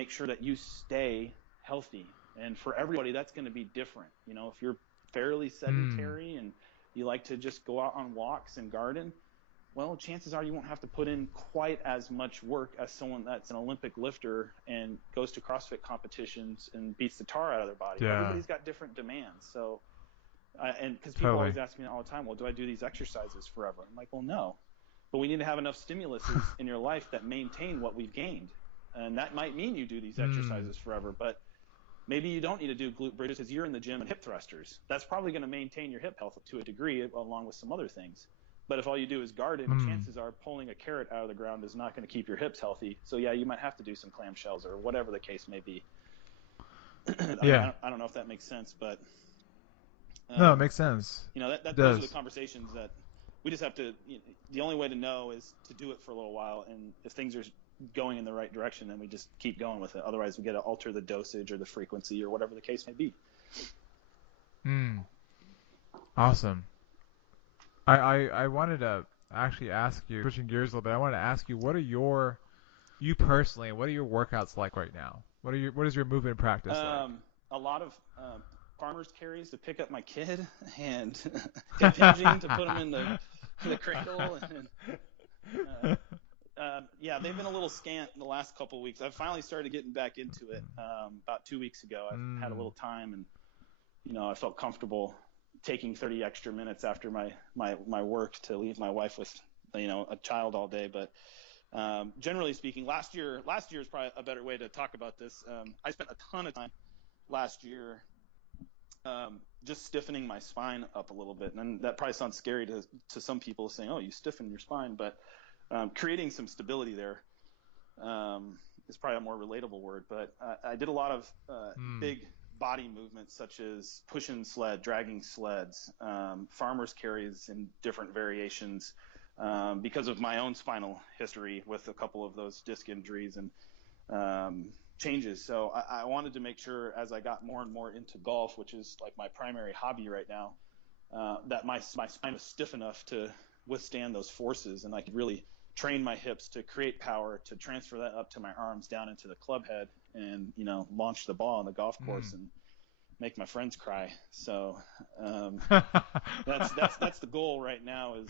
make sure that you stay healthy. And for everybody, that's going to be different. You know, if you're fairly sedentary and you like to just go out on walks and garden, well, chances are you won't have to put in quite as much work as someone that's an Olympic lifter and goes to CrossFit competitions and beats the tar out of their body. Yeah. Everybody's got different demands. So, and because people always ask me all the time, well, do I do these exercises forever? I'm like, well, no. But we need to have enough stimuluses in your life that maintain what we've gained. And that might mean you do these exercises forever, but maybe you don't need to do glute bridges because you're in the gym and hip thrusters. That's probably going to maintain your hip health to a degree along with some other things. But if all you do is garden, chances are pulling a carrot out of the ground is not going to keep your hips healthy. So, yeah, you might have to do some clamshells or whatever the case may be. Yeah. I don't know if that makes sense, but no, it makes sense. You know, those are the conversations that we just have to the only way to know is to do it for a little while. And if things are going in the right direction, then we just keep going with it. Otherwise, we got to alter the dosage or the frequency or whatever the case may be. Awesome. I wanted to actually ask you, switching gears a little bit, I wanted to ask you, what are your workouts like right now? What is your movement practice like? A lot of farmer's carries to pick up my kid and hip hinging to put him in the cradle. And, yeah, they've been a little scant in the last couple of weeks. I've finally started getting back into it about 2 weeks ago. I've had a little time, and I felt comfortable taking 30 extra minutes after my work to leave my wife with a child all day. But generally speaking, last year is probably a better way to talk about this. I spent a ton of time last year just stiffening my spine up a little bit, and that probably sounds scary to some people, saying, "Oh, you stiffen your spine," but creating some stability there is probably a more relatable word. But I did a lot of big body movements, such as pushing sled, dragging sleds, farmer's carries in different variations, because of my own spinal history with a couple of those disc injuries and changes. So I wanted to make sure, as I got more and more into golf, which is like my primary hobby right now, that my spine was stiff enough to withstand those forces, and I could really train my hips to create power, to transfer that up to my arms down into the club head, and launch the ball on the golf course and make my friends cry. So that's the goal right now. Is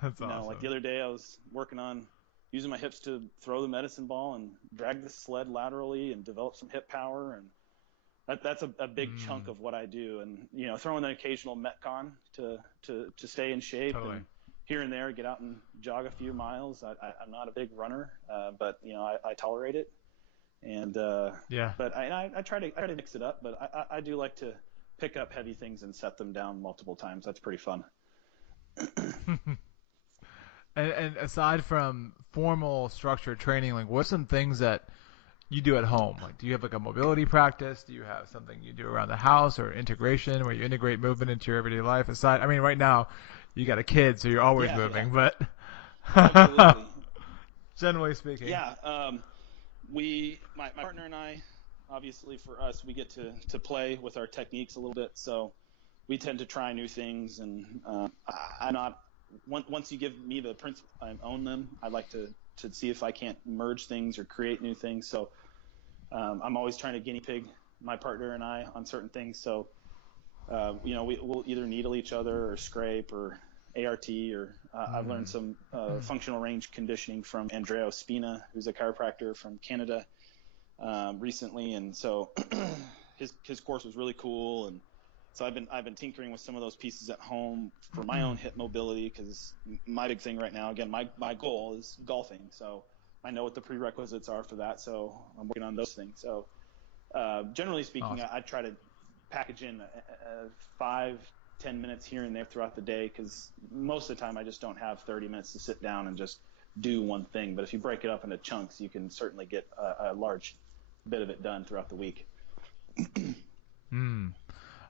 that's awesome. Like the other day, I was working on using my hips to throw the medicine ball and drag the sled laterally and develop some hip power, and that's a big chunk of what I do. And throwing an occasional Metcon to stay in shape. Totally. And here and there, get out and jog a few miles. I'm not a big runner, but I tolerate it. And but I try to mix it up. But I do like to pick up heavy things and set them down multiple times. That's pretty fun. And aside from formal structured training, like, what's some things that you do at home? Like, do you have like a mobility practice? Do you have something you do around the house, or integration where you integrate movement into your everyday life? Aside, I mean, right now you got a kid, so you're always moving, but absolutely. Generally speaking, my partner and I, obviously for us, we get to play with our techniques a little bit, so we tend to try new things, and I'm not. Once you give me the principle, I own them. I like to see if I can't merge things or create new things. So I'm always trying to guinea pig my partner and I on certain things. So we'll either needle each other or scrape or ART, or I've learned some functional range conditioning from Andrea Spina, who's a chiropractor from Canada, recently, and so his course was really cool. And so I've been tinkering with some of those pieces at home for my own hip mobility, because my big thing right now, again, my goal is golfing. So I know what the prerequisites are for that. So I'm working on those things. So generally speaking, awesome. I try to package in 5-10 minutes here and there throughout the day, because most of the time I just don't have 30 minutes to sit down and just do one thing. But if you break it up into chunks, you can certainly get a large bit of it done throughout the week.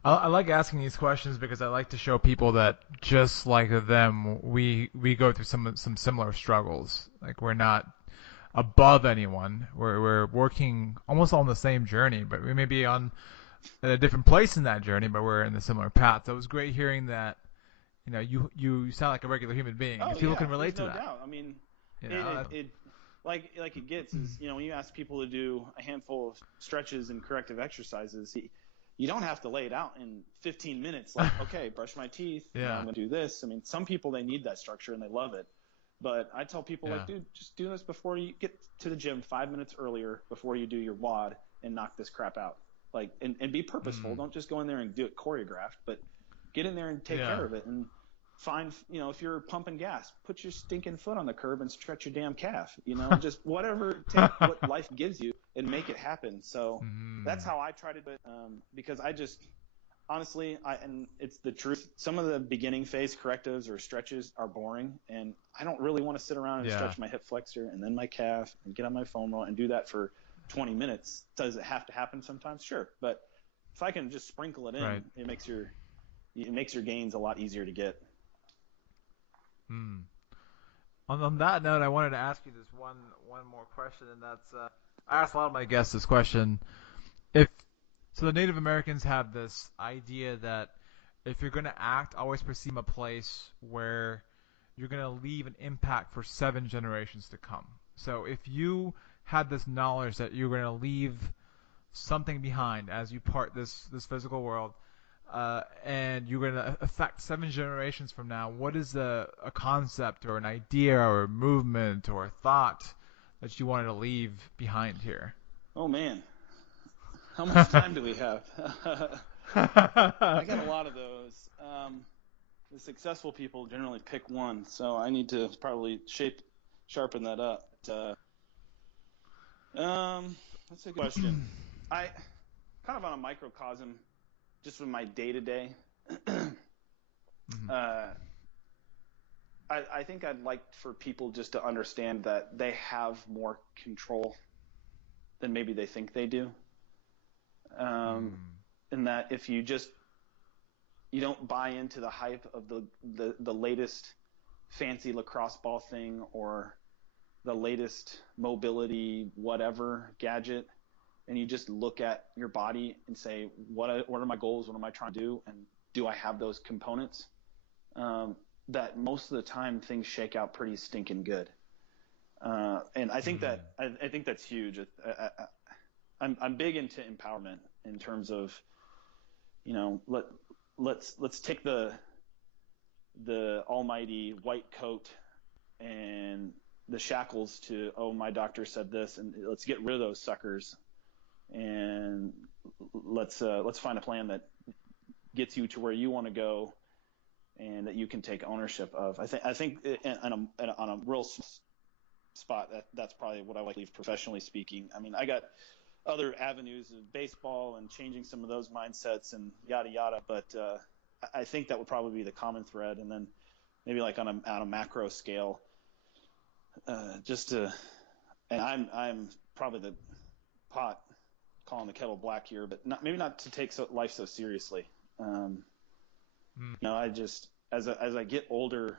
I like asking these questions because I like to show people that just like them, we go through some similar struggles. Like, we're not above anyone. We're working almost on the same journey, but we may be on at a different place in that journey, but we're in the similar path. So it was great hearing that. You sound like a regular human being. Oh, People can relate to that. No doubt. I mean, like it gets is, when you ask people to do a handful of stretches and corrective exercises, you don't have to lay it out in 15 minutes. Like, okay, brush my teeth. Yeah. I'm gonna do this. I mean, some people, they need that structure and they love it. But I tell people, like, dude, just do this before you get to the gym 5 minutes earlier before you do your WOD and knock this crap out. Like, and be purposeful. Don't just go in there and do it choreographed, but get in there and take care of it. And find, if you're pumping gas, put your stinking foot on the curb and stretch your damn calf. Just whatever, take what life gives you and make it happen. So that's how I try to do it, because I just – honestly, and it's the truth, some of the beginning phase correctives or stretches are boring, and I don't really want to sit around and stretch my hip flexor and then my calf and get on my foam roll and do that for 20 minutes. Does it have to happen sometimes? Sure. But if I can just sprinkle it in, it makes your gains a lot easier to get. On that note, I wanted to ask you this one more question, and that's I asked a lot of my guests this question. So the Native Americans have this idea that if you're going to act, always perceive a place where you're going to leave an impact for 7 generations to come. So if you had this knowledge that you're going to leave something behind as you part this physical world, and you're going to affect 7 generations from now, what is a concept or an idea or a movement or a thought that you wanted to leave behind here? Oh, man. How much time do we have? I got a lot of those. The successful people generally pick one, so I need to probably sharpen that up. That's a good question. I kind of on a microcosm, just with my day-to-day. I think I'd like for people just to understand that they have more control than maybe they think they do. And that if you don't buy into the hype of the latest fancy lacrosse ball thing or the latest mobility whatever gadget, and you just look at your body and say, what are my goals? What am I trying to do? And do I have those components? That most of the time things shake out pretty stinking good. And I think I think that's huge. I'm big into empowerment in terms of, let's take the almighty white coat and the shackles to, oh, my doctor said this, and let's get rid of those suckers, and let's find a plan that gets you to where you want to go and that you can take ownership of. I think on a real spot, that's probably what I like to leave professionally speaking. I mean, I got other avenues of baseball and changing some of those mindsets and yada yada, but I think that would probably be the common thread. And then maybe like on a macro scale, and I'm probably the pot calling the kettle black here, but maybe not to take life so seriously. I just as I get older.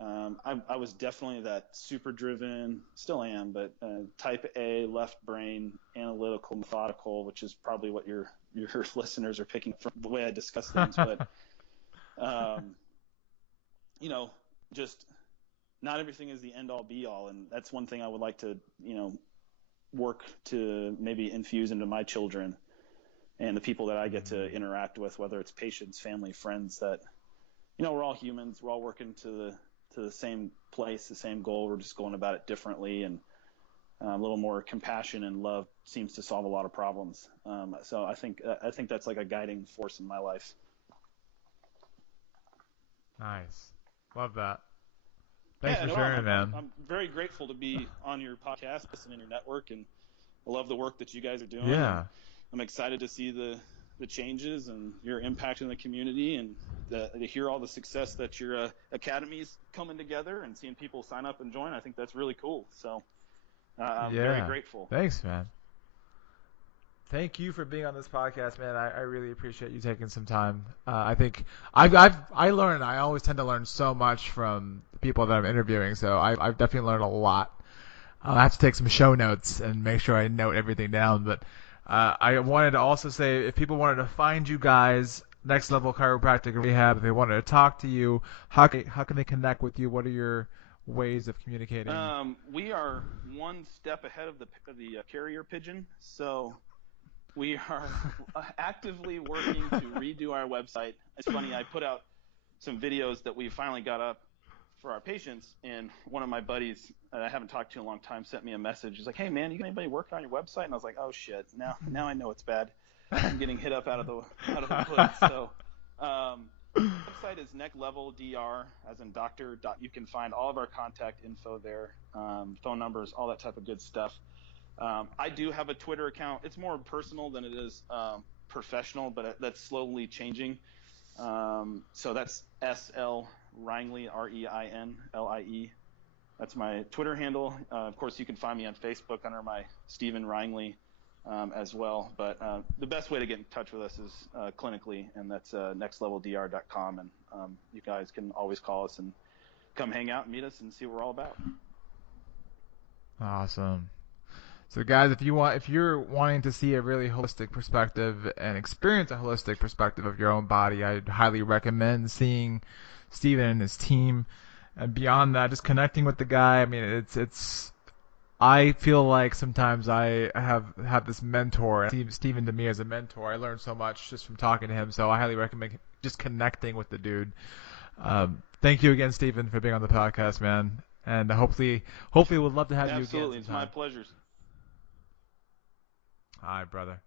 I was definitely that super driven, still am, but type A, left brain, analytical, methodical, which is probably what your listeners are picking from the way I discuss things. But, just not everything is the end all be all. And that's one thing I would like to, work to maybe infuse into my children and the people that I get to interact with, whether it's patients, family, friends, that, we're all humans. We're all working to the same place, the same goal. We're just going about it differently, and a little more compassion and love seems to solve a lot of problems. So I think that's like a guiding force in my life. Nice. Love that. Thanks for sharing, man. I'm very grateful to be on your podcast, listening to your network, and I love the work that you guys are doing. Yeah. I'm excited to see the changes and your impact in the community, and to hear all the success that your academy's coming together and seeing people sign up and join. I think that's really cool. So I'm very grateful. Thanks, man. Thank you for being on this podcast, man. I really appreciate you taking some time. I think I learned. I always tend to learn so much from the people that I'm interviewing, so I've definitely learned a lot. I have to take some show notes and make sure I note everything down. But I wanted to also say, if people wanted to find you guys, Next Level Chiropractic and Rehab, if they wanted to talk to you, how can they connect with you? What are ways of communicating? We are one step ahead of the carrier pigeon, so we are actively working to redo our website. It's funny, I put out some videos that we finally got up for our patients, and one of my buddies that I haven't talked to in a long time sent me a message. He's like, "Hey man, you got anybody working on your website?" And I was like, "Oh shit, now I know it's bad. I'm getting hit up out of the woods." So website is next level dr as in doctor. You can find all of our contact info there, phone numbers, all that type of good stuff. I do have a Twitter account. It's more personal than it is professional, but that's slowly changing. So that's SL Reinlie, Reinlie. That's my Twitter handle. Of course, you can find me on Facebook under my Stephen Reinlie as well. But the best way to get in touch with us is clinically, and that's nextleveldr.com. And you guys can always call us and come hang out and meet us and see what we're all about. Awesome. So guys, if you're wanting to see a really holistic perspective and experience a holistic perspective of your own body, I'd highly recommend seeing Steven and his team. And beyond that, just connecting with the guy. I mean, it's I feel like sometimes I have this mentor. Steven to me is a mentor. I learned so much just from talking to him. So I highly recommend just connecting with the dude. Thank you again, Steven, for being on the podcast, man. And hopefully we'd love to have you again. Absolutely, it's my pleasure. All right, brother.